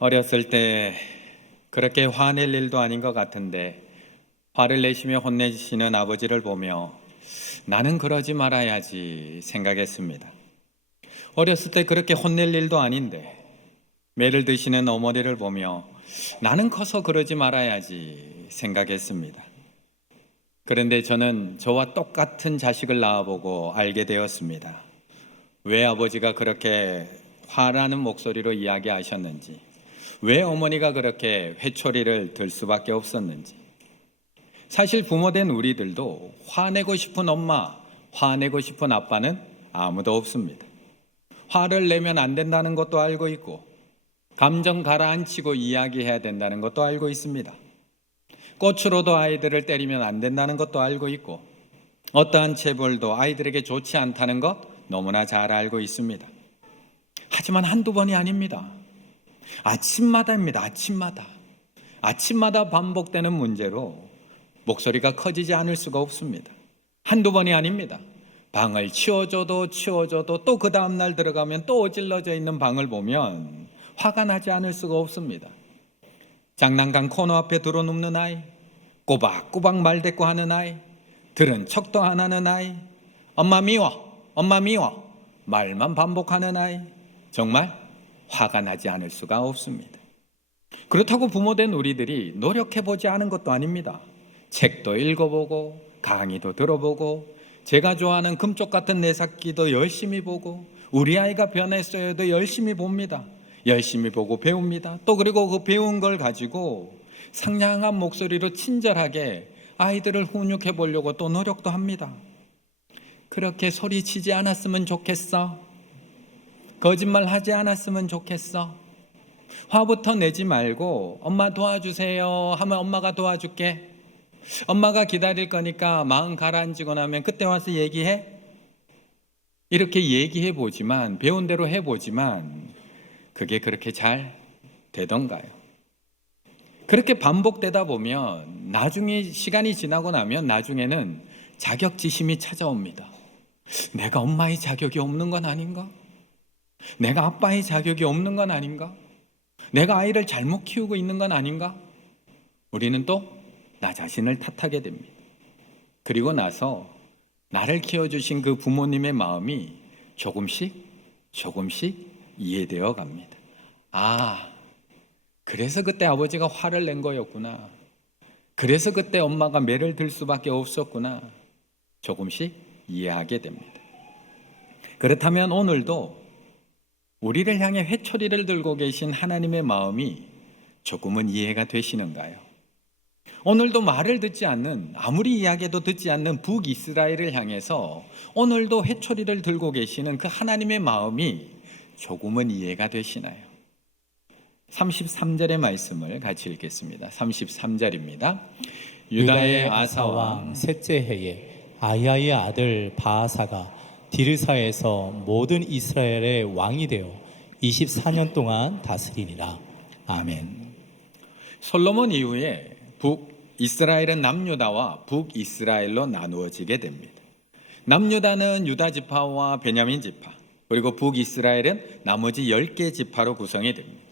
어렸을 때 그렇게 화낼 일도 아닌 것 같은데 화를 내시며 혼내시는 아버지를 보며 나는 그러지 말아야지 생각했습니다. 어렸을 때 그렇게 혼낼 일도 아닌데 매를 드시는 어머니를 보며 나는 커서 그러지 말아야지 생각했습니다. 그런데 저는 저와 똑같은 자식을 낳아보고 알게 되었습니다. 왜 아버지가 그렇게 화나는 목소리로 이야기하셨는지, 왜 어머니가 그렇게 회초리를 들 수밖에 없었는지. 사실 부모된 우리들도 화내고 싶은 엄마, 화내고 싶은 아빠는 아무도 없습니다. 화를 내면 안 된다는 것도 알고 있고, 감정 가라앉히고 이야기해야 된다는 것도 알고 있습니다. 꽃으로도 아이들을 때리면 안 된다는 것도 알고 있고, 어떠한 체벌도 아이들에게 좋지 않다는 것 너무나 잘 알고 있습니다. 하지만 한두 번이 아닙니다. 아침마다입니다. 아침마다 반복되는 문제로 목소리가 커지지 않을 수가 없습니다. 한두 번이 아닙니다. 방을 치워줘도 또 그 다음날 들어가면 또 어질러져 있는 방을 보면 화가 나지 않을 수가 없습니다. 장난감 코너 앞에 들어눕는 아이, 꼬박꼬박 말대꾸하는 아이, 들은 척도 안 하는 아이, 엄마 미워 말만 반복하는 아이, 정말 화가 나지 않을 수가 없습니다. 그렇다고 부모된 우리들이 노력해보지 않은 것도 아닙니다. 책도 읽어보고 강의도 들어보고 제가 좋아하는 금쪽 같은 내삭기도 열심히 보고 우리 아이가 변했어요도 열심히 봅니다. 열심히 보고 배웁니다. 또 그리고 그 배운 걸 가지고 상냥한 목소리로 친절하게 아이들을 훈육해 보려고 또 노력도 합니다. 그렇게 소리치지 않았으면 좋겠어. 거짓말 하지 않았으면 좋겠어. 화부터 내지 말고 엄마 도와주세요 하면 엄마가 도와줄게. 엄마가 기다릴 거니까 마음 가라앉히고 나면 그때 와서 얘기해. 이렇게 얘기해 보지만, 배운 대로 해보지만 그게 그렇게 잘 되던가요? 그렇게 반복되다 보면 나중에 시간이 지나고 나면 나중에는 자격지심이 찾아옵니다. 내가 엄마의 자격이 없는 건 아닌가? 내가 아빠의 자격이 없는 건 아닌가? 내가 아이를 잘못 키우고 있는 건 아닌가? 우리는 또 나 자신을 탓하게 됩니다. 그리고 나서 나를 키워주신 그 부모님의 마음이 조금씩 이해되어 갑니다. 아, 그래서 그때 아버지가 화를 낸 거였구나. 그래서 그때 엄마가 매를 들 수밖에 없었구나. 조금씩 이해하게 됩니다. 그렇다면 오늘도 우리를 향해 회초리를 들고 계신 하나님의 마음이 조금은 이해가 되시는가요? 오늘도 말을 듣지 않는, 아무리 이야기해도 듣지 않는 북이스라엘을 향해서 오늘도 회초리를 들고 계시는 그 하나님의 마음이 조금은 이해가 되시나요? 33절의 말씀을 같이 읽겠습니다. 33절입니다. 유다의 아사 왕 셋째 해에 아히야의 아들 바아사가 디르사에서 모든 이스라엘의 왕이 되어 24년 동안 다스리니라. 아멘. 솔로몬 이후에 북이스라엘은 남유다와 북이스라엘로 나누어지게 됩니다. 남유다는 유다 지파와 베냐민 지파, 그리고 북이스라엘은 나머지 10개 지파로 구성이 됩니다.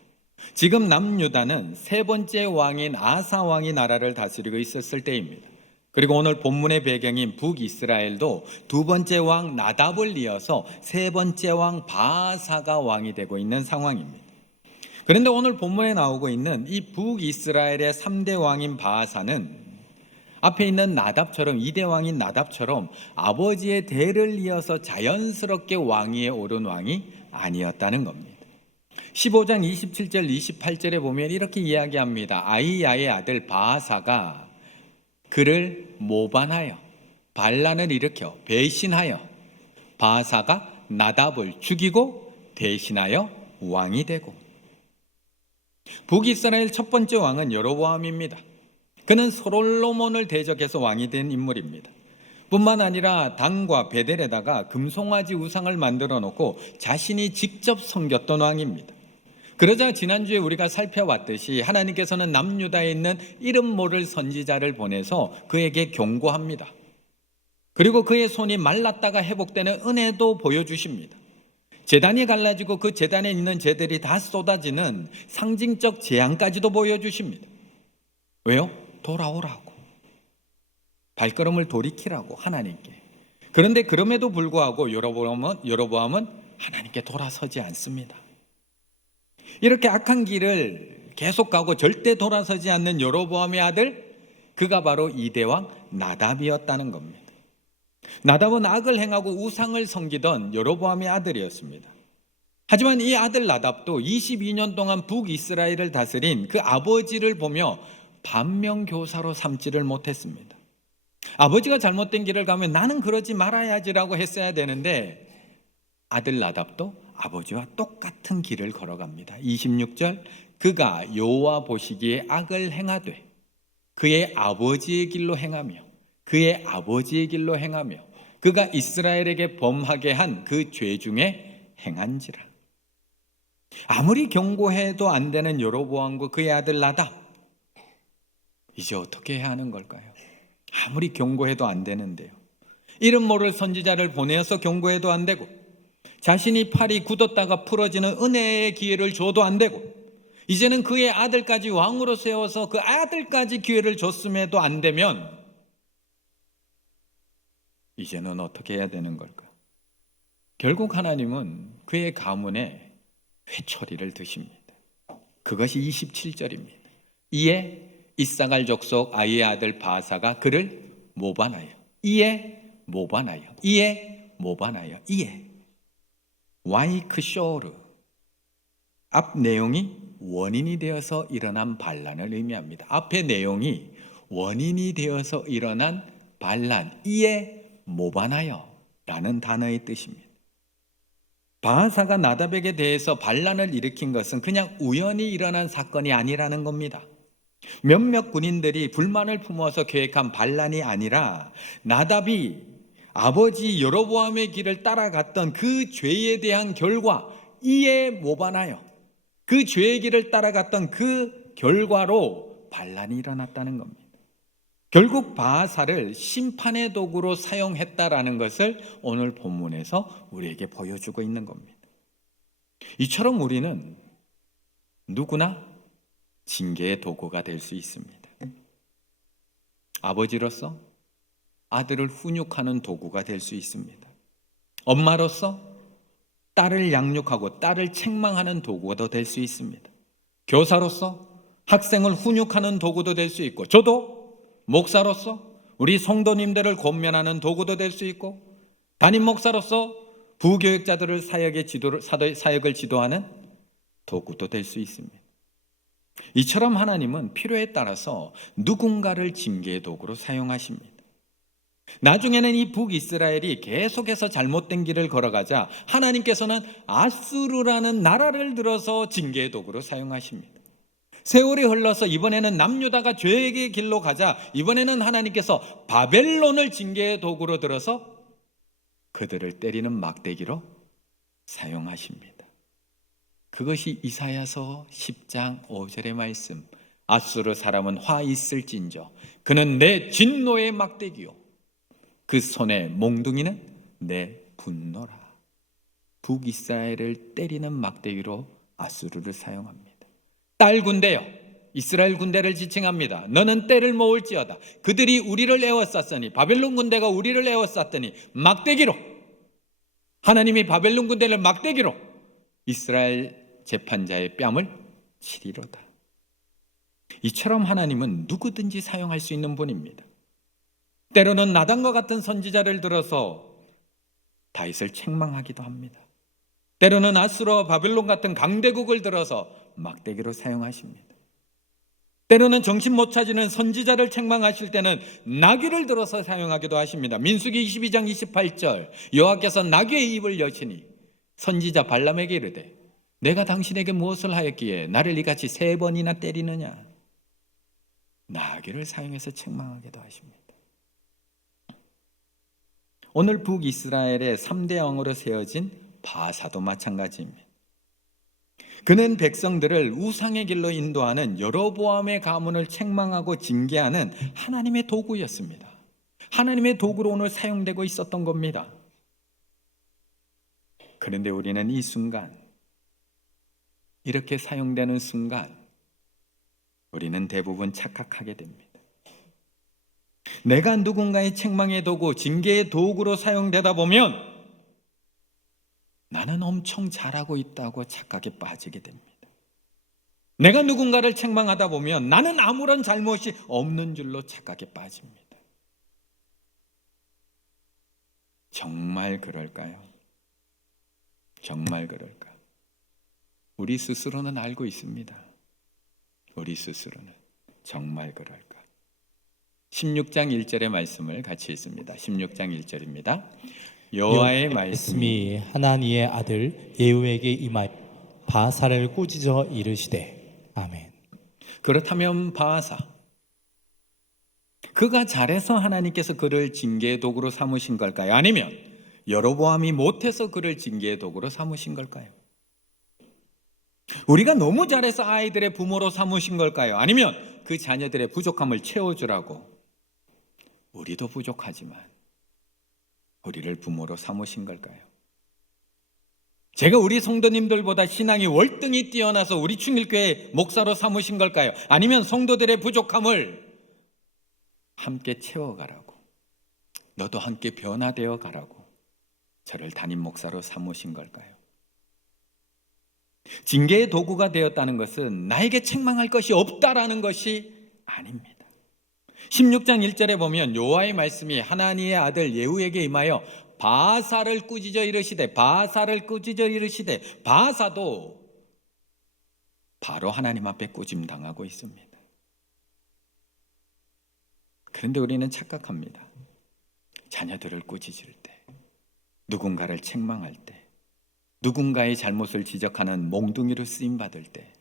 지금 남유다는 세 번째 왕인 아사 왕이 나라를 다스리고 있었을 때입니다. 그리고 오늘 본문의 배경인 북이스라엘도 두 번째 왕 나답을 이어서 세 번째 왕 바아사가 왕이 되고 있는 상황입니다. 그런데 오늘 본문에 나오고 있는 이 북이스라엘의 3대 왕인 바아사는 앞에 있는 나답처럼 2대 왕인 나답처럼 아버지의 대를 이어서 자연스럽게 왕위에 오른 왕이 아니었다는 겁니다. 15장 27절 28절에 보면 이렇게 이야기합니다. 아히야의 아들 바아사가 그를 모반하여 반란을 일으켜 배신하여 바아사가 나답을 죽이고 대신하여 왕이 되고. 북이스라엘 첫 번째 왕은 여로보암입니다. 그는 솔로몬을 대적해서 왕이 된 인물입니다. 뿐만 아니라 단과 베델에다가 금송아지 우상을 만들어 놓고 자신이 직접 섬겼던 왕입니다. 그러자 지난주에 우리가 살펴봤듯이 하나님께서는 남유다에 있는 이름 모를 선지자를 보내서 그에게 경고합니다. 그리고 그의 손이 말랐다가 회복되는 은혜도 보여주십니다. 제단이 갈라지고 그 제단에 있는 재들이 다 쏟아지는 상징적 재앙까지도 보여주십니다. 왜요? 돌아오라고. 발걸음을 돌이키라고 하나님께. 그런데 그럼에도 불구하고 여로보암은 하나님께 돌아서지 않습니다. 이렇게 악한 길을 계속 가고 절대 돌아서지 않는 여로보암의 아들, 그가 바로 이대왕 나답이었다는 겁니다. 나답은 악을 행하고 우상을 섬기던 여로보암의 아들이었습니다. 하지만 이 아들 나답도 22년 동안 북이스라엘을 다스린 그 아버지를 보며 반면교사로 삼지를 못했습니다. 아버지가 잘못된 길을 가면 나는 그러지 말아야지라고 했어야 되는데 아들 나답도 아버지와 똑같은 길을 걸어갑니다. 26절, 그가 여호와 보시기에 악을 행하되 그의 아버지의 길로 행하며 그의 아버지의 길로 행하며 그가 이스라엘에게 범하게 한 그 죄 중에 행한지라. 아무리 경고해도 안 되는 여로보암과 그의 아들 나답, 이제 어떻게 해야 하는 걸까요? 아무리 경고해도 안 되는데요. 이름 모를 선지자를 보내어서 경고해도 안 되고, 자신이 팔이 굳었다가 풀어지는 은혜의 기회를 줘도 안 되고, 이제는 그의 아들까지 왕으로 세워서 그 아들까지 기회를 줬음에도 안 되면 이제는 어떻게 해야 되는 걸까? 결국 하나님은 그의 가문에 회초리를 드십니다. 그것이 27절입니다. 이에 이사갈 족속 아이의 아들 바사가 그를 모반하여 이에 와이크쇼르, 앞 내용이 원인이 되어서 일어난 반란을 의미합니다. 앞의 내용이 원인이 되어서 일어난 반란, 이에 모반하여 라는 단어의 뜻입니다. 바하사가 나답에게 대해서 반란을 일으킨 것은 그냥 우연히 일어난 사건이 아니라는 겁니다. 몇몇 군인들이 불만을 품어서 계획한 반란이 아니라 나답이 아버지 여로보암의 길을 따라갔던 그 죄에 대한 결과, 이에 모반하여 그 죄의 길을 따라갔던 그 결과로 반란이 일어났다는 겁니다. 결국 바하사를 심판의 도구로 사용했다라는 것을 오늘 본문에서 우리에게 보여주고 있는 겁니다. 이처럼 우리는 누구나 징계의 도구가 될 수 있습니다. 아버지로서 아들을 훈육하는 도구가 될 수 있습니다. 엄마로서 딸을 양육하고 딸을 책망하는 도구도 될 수 있습니다. 교사로서 학생을 훈육하는 도구도 될 수 있고, 저도 목사로서 우리 성도님들을 권면하는 도구도 될 수 있고, 담임 목사로서 부교육자들을 사역을 지도하는 도구도 될 수 있습니다. 이처럼 하나님은 필요에 따라서 누군가를 징계의 도구로 사용하십니다. 나중에는 이 북이스라엘이 계속해서 잘못된 길을 걸어가자 하나님께서는 아수르라는 나라를 들어서 징계의 도구로 사용하십니다. 세월이 흘러서 이번에는 남유다가 죄의 길로 가자 이번에는 하나님께서 바벨론을 징계의 도구로 들어서 그들을 때리는 막대기로 사용하십니다. 그것이 이사야서 10장 5절의 말씀, 아수르 사람은 화 있을진저 그는 내 진노의 막대기요 그 손의 몽둥이는 내 분노라. 북이스라엘을 때리는 막대기로 아수르를 사용합니다. 딸 군대여, 이스라엘 군대를 지칭합니다. 너는 때를 모을지어다. 그들이 우리를 에워쌌으니, 바벨론 군대가 우리를 에워쌌더니 막대기로, 하나님이 바벨론 군대를 막대기로 이스라엘 재판자의 뺨을 치리로다. 이처럼 하나님은 누구든지 사용할 수 있는 분입니다. 때로는 나단과 같은 선지자를 들어서 다윗을 책망하기도 합니다. 때로는 아수르와 바벨론 같은 강대국을 들어서 막대기로 사용하십니다. 때로는 정신 못 차리는 선지자를 책망하실 때는 나귀를 들어서 사용하기도 하십니다. 민수기 22장 28절, 여호와께서 나귀의 입을 여시니 선지자 발람에게 이르되 내가 당신에게 무엇을 하였기에 나를 이같이 3번이나 때리느냐. 나귀를 사용해서 책망하기도 하십니다. 오늘 북이스라엘의 3대 왕으로 세워진 바사도 마찬가지입니다. 그는 백성들을 우상의 길로 인도하는 여로보암의 가문을 책망하고 징계하는 하나님의 도구였습니다. 하나님의 도구로 오늘 사용되고 있었던 겁니다. 그런데 우리는 이 순간, 이렇게 사용되는 순간 우리는 대부분 착각하게 됩니다. 내가 누군가의 책망의 도구, 징계의 도구로 사용되다 보면 나는 엄청 잘하고 있다고 착각에 빠지게 됩니다. 내가 누군가를 책망하다 보면 나는 아무런 잘못이 없는 줄로 착각에 빠집니다. 정말 그럴까요? 정말 그럴까? 우리 스스로는 알고 있습니다. 우리 스스로는 정말 그럴까? 16장 1절의 말씀을 같이 읽습니다. 16장 1절입니다. 여호와의 말씀이 하나니의 아들 예후에게 임하여 바사를 꾸짖어 이르시되 아멘. 그렇다면 바사, 그가 잘해서 하나님께서 그를 징계의 도구로 삼으신 걸까요? 아니면 여로보암이 못해서 그를 징계의 도구로 삼으신 걸까요? 우리가 너무 잘해서 아이들의 부모로 삼으신 걸까요? 아니면 그 자녀들의 부족함을 채워주라고 우리도 부족하지만 우리를 부모로 삼으신 걸까요? 제가 우리 성도님들보다 신앙이 월등히 뛰어나서 우리 충일교회 목사로 삼으신 걸까요? 아니면 성도들의 부족함을 함께 채워가라고, 너도 함께 변화되어 가라고 저를 담임 목사로 삼으신 걸까요? 징계의 도구가 되었다는 것은 나에게 책망할 것이 없다라는 것이 아닙니다. 16장 1절에 보면 여호와의 말씀이 하나니의 아들 예후에게 임하여 바사를 꾸짖어 이르시되, 바사를 꾸짖어 이르시되, 바사도 바로 하나님 앞에 꾸짐 당하고 있습니다. 그런데 우리는 착각합니다. 자녀들을 꾸짖을 때, 누군가를 책망할 때, 누군가의 잘못을 지적하는 몽둥이로 쓰임받을 때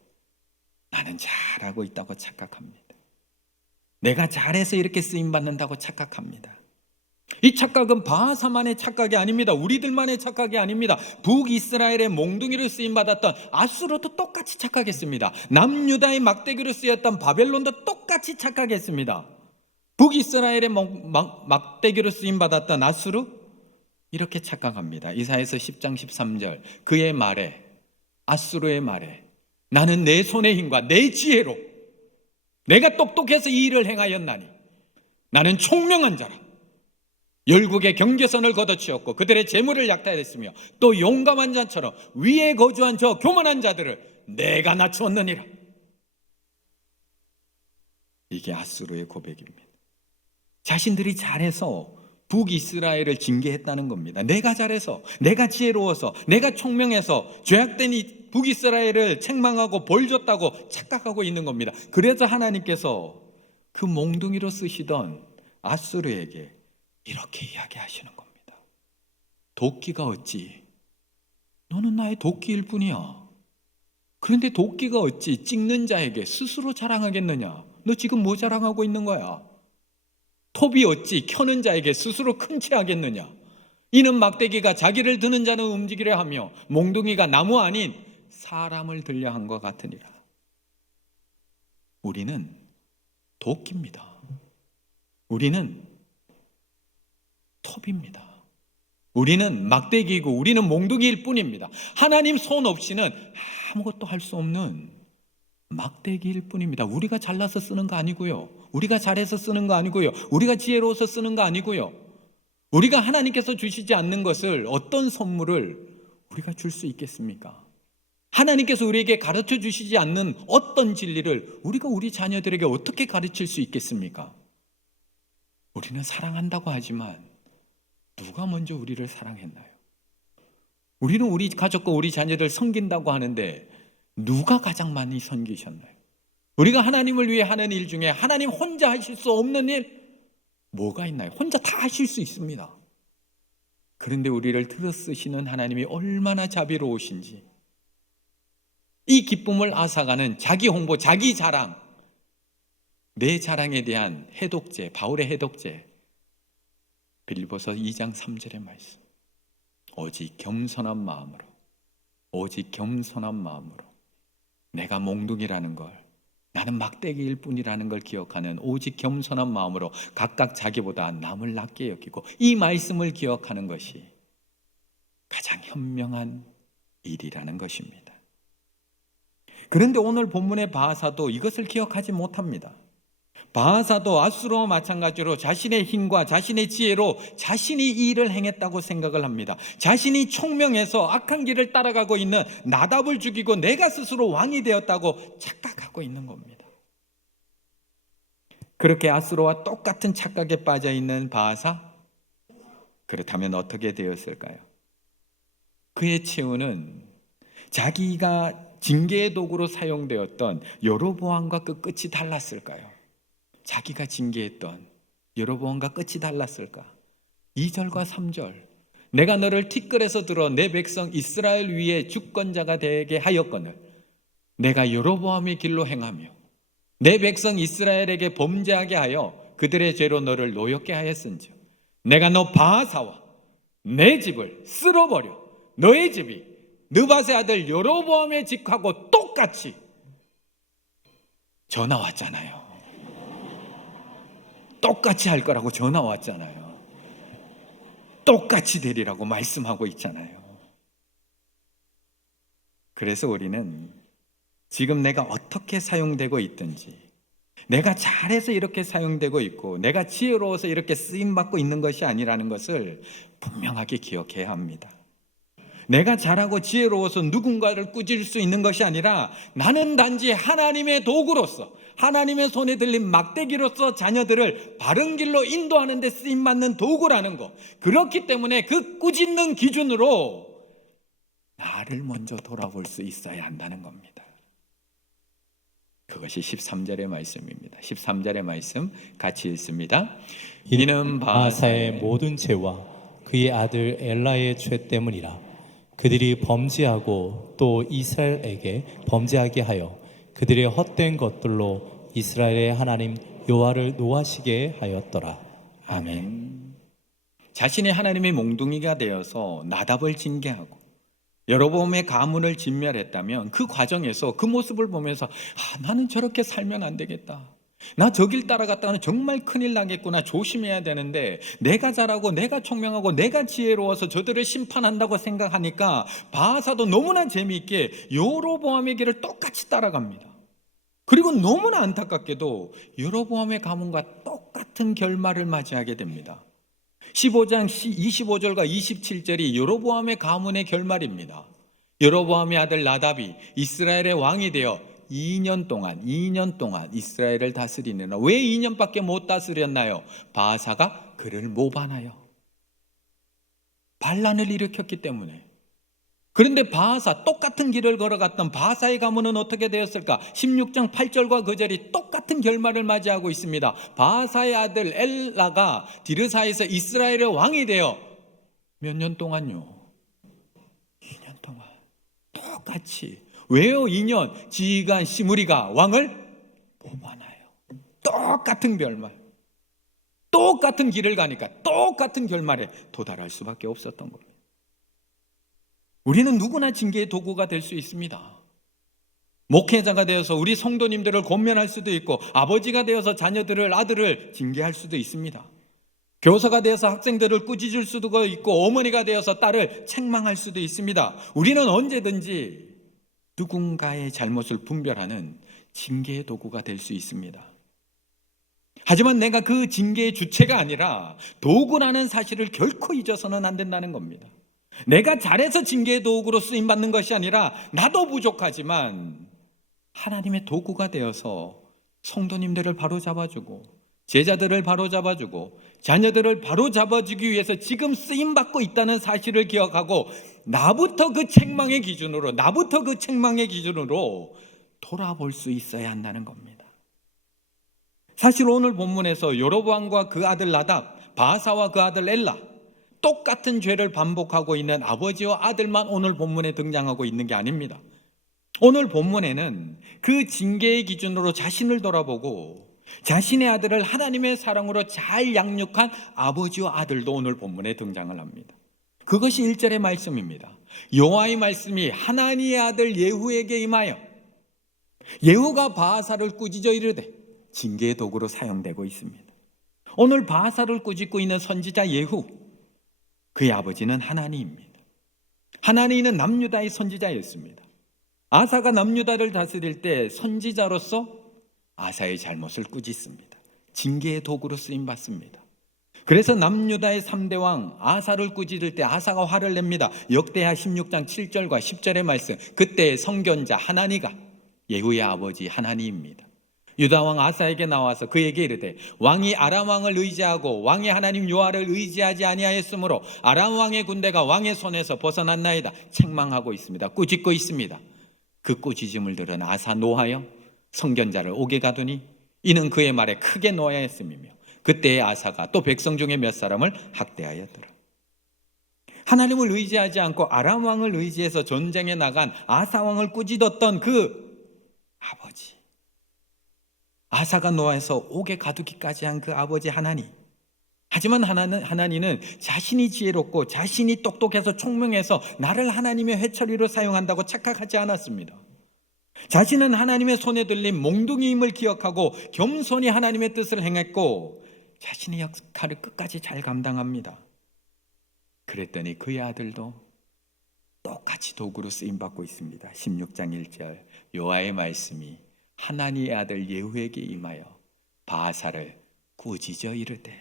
나는 잘하고 있다고 착각합니다. 내가 잘해서 이렇게 쓰임받는다고 착각합니다. 이 착각은 바하사만의 착각이 아닙니다. 우리들만의 착각이 아닙니다. 북이스라엘의 몽둥이로 쓰임받았던 아수르도 똑같이 착각했습니다. 남유다의 막대기로 쓰였던 바벨론도 똑같이 착각했습니다. 북이스라엘의 막대기로 쓰임받았던 아수르 이렇게 착각합니다. 이사야서 10장 13절 그의 말에, 아수르의 말에 나는 내 손의 힘과 내 지혜로 내가 똑똑해서 이 일을 행하였나니 나는 총명한 자라. 열국의 경계선을 걷어치웠고 그들의 재물을 약탈했으며 또 용감한 자처럼 위에 거주한 저 교만한 자들을 내가 낮추었느니라. 이게 아수르의 고백입니다. 자신들이 잘해서 북이스라엘을 징계했다는 겁니다. 내가 잘해서, 내가 지혜로워서, 내가 총명해서 죄악된 이 북이스라엘을 책망하고 벌 줬다고 착각하고 있는 겁니다. 그래서 하나님께서 그 몽둥이로 쓰시던 아수르에게 이렇게 이야기하시는 겁니다. 도끼가 어찌? 너는 나의 도끼일 뿐이야. 그런데 도끼가 어찌 찍는 자에게 스스로 자랑하겠느냐? 너 지금 뭐 자랑하고 있는 거야? 톱이 어찌 켜는 자에게 스스로 큰 채 하겠느냐? 이는 막대기가 자기를 드는 자는 움직이려 하며 몽둥이가 나무 아닌 사람을 들려 한 것 같으니라. 우리는 도끼입니다. 우리는 톱입니다. 우리는 막대기이고 우리는 몽둥이일 뿐입니다. 하나님 손 없이는 아무것도 할 수 없는 막대기일 뿐입니다. 우리가 잘나서 쓰는 거 아니고요. 우리가 잘해서 쓰는 거 아니고요. 우리가 지혜로워서 쓰는 거 아니고요. 우리가 하나님께서 주시지 않는 것을, 어떤 선물을 우리가 줄 수 있겠습니까? 하나님께서 우리에게 가르쳐 주시지 않는 어떤 진리를 우리가 우리 자녀들에게 어떻게 가르칠 수 있겠습니까? 우리는 사랑한다고 하지만 누가 먼저 우리를 사랑했나요? 우리는 우리 가족과 우리 자녀를 섬긴다고 하는데 누가 가장 많이 섬기셨나요? 우리가 하나님을 위해 하는 일 중에 하나님 혼자 하실 수 없는 일 뭐가 있나요? 혼자 다 하실 수 있습니다. 그런데 우리를 들어 쓰시는 하나님이 얼마나 자비로우신지, 이 기쁨을 앗아가는 자기 홍보, 자기 자랑, 내 자랑에 대한 해독제, 바울의 해독제, 빌립보서 2장 3절의 말씀. 오직 겸손한 마음으로, 오직 겸손한 마음으로 내가 몽둥이라는 걸, 나는 막대기일 뿐이라는 걸 기억하는 오직 겸손한 마음으로 각각 자기보다 남을 낮게 여기고 이 말씀을 기억하는 것이 가장 현명한 일이라는 것입니다. 그런데 오늘 본문의 바하사도 이것을 기억하지 못합니다. 바하사도 아수르와 마찬가지로 자신의 힘과 자신의 지혜로 자신이 이 일을 행했다고 생각을 합니다. 자신이 총명해서 악한 길을 따라가고 있는 나답을 죽이고 내가 스스로 왕이 되었다고 착각하고 있는 겁니다. 그렇게 아수르와 똑같은 착각에 빠져 있는 바하사, 그렇다면 어떻게 되었을까요? 그의 최후는 자기가 징계의 도구로 사용되었던 여로보암과 그 끝이 달랐을까요? 자기가 징계했던 여로보암과 끝이 달랐을까? 2절과 3절, 내가 너를 티끌에서 들어 내 백성 이스라엘 위에 주권자가 되게 하였거늘 내가 여로보암의 길로 행하며 내 백성 이스라엘에게 범죄하게 하여 그들의 죄로 너를 노엽게 하였은즉 내가 너 바하사와 내 집을 쓸어버려 너의 집이 느밧의 아들 여로보암의 집하고 똑같이 전화 왔잖아요. 똑같이 할 거라고 전화 왔잖아요. 똑같이 되리라고 말씀하고 있잖아요. 그래서 우리는 지금 내가 어떻게 사용되고 있든지, 내가 잘해서 이렇게 사용되고 있고 내가 지혜로워서 이렇게 쓰임받고 있는 것이 아니라는 것을 분명하게 기억해야 합니다. 내가 잘하고 지혜로워서 누군가를 꾸질 수 있는 것이 아니라 나는 단지 하나님의 도구로서, 하나님의 손에 들린 막대기로서 자녀들을 바른 길로 인도하는 데 쓰임받는 도구라는 것, 그렇기 때문에 그 꾸짖는 기준으로 나를 먼저 돌아볼 수 있어야 한다는 겁니다. 그것이 13절의 말씀입니다. 13절의 말씀 같이 읽습니다. 이는 바하사의 모든 죄와 그의 아들 엘라의 죄 때문이라. 그들이 범죄하고 또 이스라엘에게 범죄하게 하여 그들의 헛된 것들로 이스라엘의 하나님 여호와를 노하시게 하였더라. 아멘. 자신이 하나님의 몽둥이가 되어서 나답을 징계하고 여로보암의 가문을 진멸했다면 그 과정에서 그 모습을 보면서 나는 저렇게 살면 안 되겠다. 나 저 길 따라갔다가는 정말 큰일 나겠구나. 조심해야 되는데 내가 잘하고 내가 총명하고 내가 지혜로워서 저들을 심판한다고 생각하니까 바하사도 너무나 재미있게 여로보암의 길을 똑같이 따라갑니다. 그리고 너무나 안타깝게도 여로보암의 가문과 똑같은 결말을 맞이하게 됩니다. 15장 25절과 27절이 여로보암의 가문의 결말입니다. 여로보암의 아들 나답이 이스라엘의 왕이 되어 2년 동안 이스라엘을 다스리느라. 왜 2년밖에 못 다스렸나요? 바하사가 그를 모반하여 반란을 일으켰기 때문에. 그런데 바하사, 똑같은 길을 걸어갔던 바하사의 가문은 어떻게 되었을까? 16장 8절과 9절이 똑같은 결말을 맞이하고 있습니다. 바하사의 아들 엘라가 디르사에서 이스라엘의 왕이 되어 몇 년 동안요? 2년 동안 똑같이. 왜요? 2년 지휘관 시므리가 왕을 모반하여. 똑같은 결말, 똑같은 길을 가니까 똑같은 결말에 도달할 수밖에 없었던 겁니다. 우리는 누구나 징계의 도구가 될 수 있습니다. 목회자가 되어서 우리 성도님들을 권면할 수도 있고, 아버지가 되어서 자녀들을, 아들을 징계할 수도 있습니다. 교사가 되어서 학생들을 꾸짖을 수도 있고, 어머니가 되어서 딸을 책망할 수도 있습니다. 우리는 언제든지 누군가의 잘못을 분별하는 징계의 도구가 될 수 있습니다. 하지만 내가 그 징계의 주체가 아니라 도구라는 사실을 결코 잊어서는 안 된다는 겁니다. 내가 잘해서 징계의 도구로 쓰임받는 것이 아니라 나도 부족하지만 하나님의 도구가 되어서 성도님들을 바로잡아주고 제자들을 바로잡아주고 자녀들을 바로잡아주기 위해서 지금 쓰임받고 있다는 사실을 기억하고 나부터 그 책망의 기준으로 돌아볼 수 있어야 한다는 겁니다. 사실 오늘 본문에서 여로보암과 그 아들 나답, 바하사와 그 아들 엘라, 똑같은 죄를 반복하고 있는 아버지와 아들만 오늘 본문에 등장하고 있는 게 아닙니다. 오늘 본문에는 그 징계의 기준으로 자신을 돌아보고 자신의 아들을 하나님의 사랑으로 잘 양육한 아버지와 아들도 오늘 본문에 등장을 합니다. 그것이 1절의 말씀입니다. 여호와의 말씀이 하나니의 아들 예후에게 임하여 예후가 바하사를 꾸짖어 이르되 징계의 도구로 사용되고 있습니다. 오늘 바하사를 꾸짖고 있는 선지자 예후, 그의 아버지는 하나니입니다. 하나니는 남유다의 선지자였습니다. 아사가 남유다를 다스릴 때 선지자로서 아사의 잘못을 꾸짖습니다. 징계의 도구로 쓰임 받습니다. 그래서 남유다의 3대 왕 아사를 꾸짖을 때 아사가 화를 냅니다. 역대하 16장 7절과 10절의 말씀, 그때의 선견자 하나니가 예후의 아버지 하나니입니다. 유다 왕 아사에게 나와서 그에게 이르되 왕이 아람 왕을 의지하고 왕의 하나님 여호와를 의지하지 아니하였으므로 아람 왕의 군대가 왕의 손에서 벗어났나이다. 책망하고 있습니다. 꾸짖고 있습니다. 그 꾸짖음을 들은 아사 노하여 선견자를 옥에 가두니 이는 그의 말에 크게 노하였음이며 그때의 아사가 또 백성 중에 몇 사람을 학대하였더라. 하나님을 의지하지 않고 아람 왕을 의지해서 전쟁에 나간 아사 왕을 꾸짖었던 그 아버지, 아사가 노해서 옥에 가두기까지 한 그 아버지 하나님. 하지만 하나님은 자신이 지혜롭고 자신이 똑똑해서 총명해서 나를 하나님의 회초리로 사용한다고 착각하지 않았습니다. 자신은 하나님의 손에 들린 몽둥이임을 기억하고 겸손히 하나님의 뜻을 행했고 자신의 역할을 끝까지 잘 감당합니다. 그랬더니 그의 아들도 똑같이 도구로 쓰임받고 있습니다. 16장 1절 여호와의 말씀이 하나니의 아들 예후에게 임하여 바하사를 꾸짖어 이르되,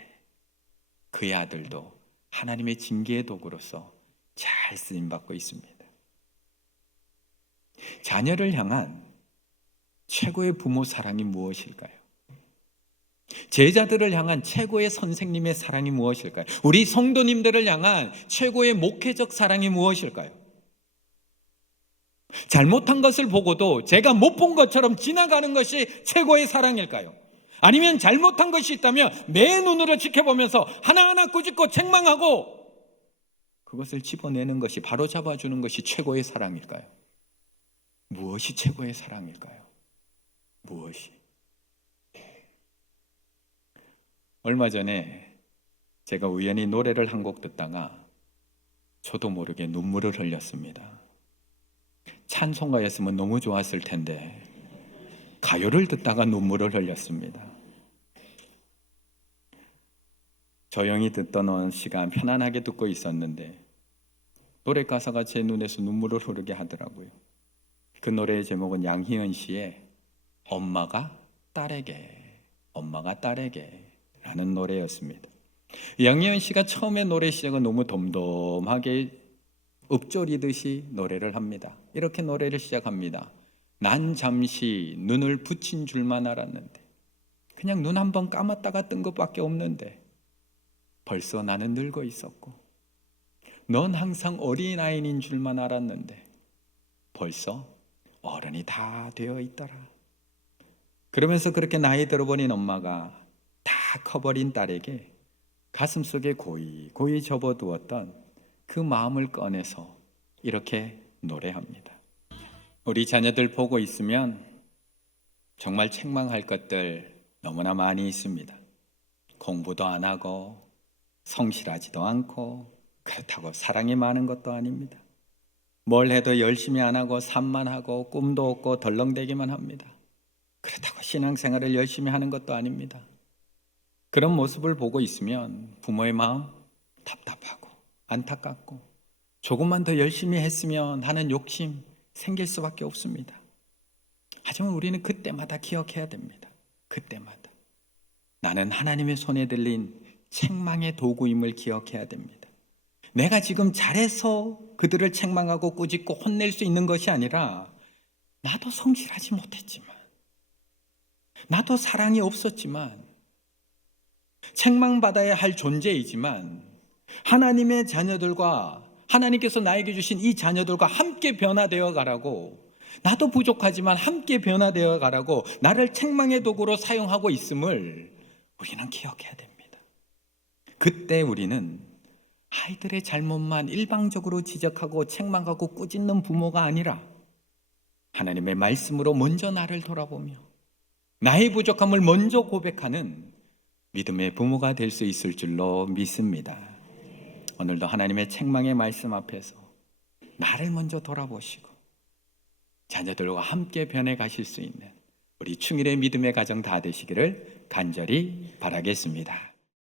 그의 아들도 하나님의 징계의 도구로서 잘 쓰임받고 있습니다. 자녀를 향한 최고의 부모 사랑이 무엇일까요? 제자들을 향한 최고의 선생님의 사랑이 무엇일까요? 우리 성도님들을 향한 최고의 목회적 사랑이 무엇일까요? 잘못한 것을 보고도 제가 못 본 것처럼 지나가는 것이 최고의 사랑일까요? 아니면 잘못한 것이 있다면 내 눈으로 지켜보면서 하나하나 꾸짖고 책망하고 그것을 집어내는 것이, 바로 잡아주는 것이 최고의 사랑일까요? 무엇이 최고의 사랑일까요? 무엇이? 얼마 전에 제가 우연히 노래를 한 곡 듣다가 저도 모르게 눈물을 흘렸습니다. 찬송가였으면 너무 좋았을 텐데 가요를 듣다가 눈물을 흘렸습니다. 조용히 듣던 어느 시간 편안하게 듣고 있었는데 노래 가사가 제 눈에서 눈물을 흐르게 하더라고요. 그 노래의 제목은 양희은 씨의 엄마가 딸에게 라는 노래였습니다. 양희은 씨가 처음에 노래 시작은 너무 덤덤하게 읊조리듯이 노래를 합니다. 이렇게 노래를 시작합니다. 난 잠시 눈을 붙인 줄만 알았는데, 그냥 눈 한 번 감았다가 뜬 것밖에 없는데 벌써 나는 늙어 있었고, 넌 항상 어린아이인 줄만 알았는데 벌써 어른이 다 되어 있더라. 그러면서 그렇게 나이 들어버린 엄마가 다 커버린 딸에게 가슴속에 고이 접어두었던 그 마음을 꺼내서 이렇게 노래합니다. 우리 자녀들 보고 있으면 정말 책망할 것들 너무나 많이 있습니다. 공부도 안 하고 성실하지도 않고 그렇다고 사랑이 많은 것도 아닙니다. 뭘 해도 열심히 안 하고 산만 하고 꿈도 없고 덜렁대기만 합니다. 그렇다고 신앙생활을 열심히 하는 것도 아닙니다. 그런 모습을 보고 있으면 부모의 마음 답답하고 안타깝고 조금만 더 열심히 했으면 하는 욕심 생길 수밖에 없습니다. 하지만 우리는 그때마다 기억해야 됩니다. 그때마다 나는 하나님의 손에 들린 책망의 도구임을 기억해야 됩니다. 내가 지금 잘해서 그들을 책망하고 꾸짖고 혼낼 수 있는 것이 아니라 나도 성실하지 못했지만, 나도 사랑이 없었지만, 책망받아야 할 존재이지만 하나님의 자녀들과 하나님께서 나에게 주신 이 자녀들과 함께 변화되어 가라고, 나도 부족하지만 함께 변화되어 가라고 나를 책망의 도구로 사용하고 있음을 우리는 기억해야 됩니다. 그때 우리는 아이들의 잘못만 일방적으로 지적하고 책망하고 꾸짖는 부모가 아니라 하나님의 말씀으로 먼저 나를 돌아보며 나의 부족함을 먼저 고백하는 믿음의 부모가 될 수 있을 줄로 믿습니다. 오늘도 하나님의 책망의 말씀 앞에서 나를 먼저 돌아보시고 자녀들과 함께 변해 가실 수 있는 우리 충일의 믿음의 가정 다 되시기를 간절히 바라겠습니다.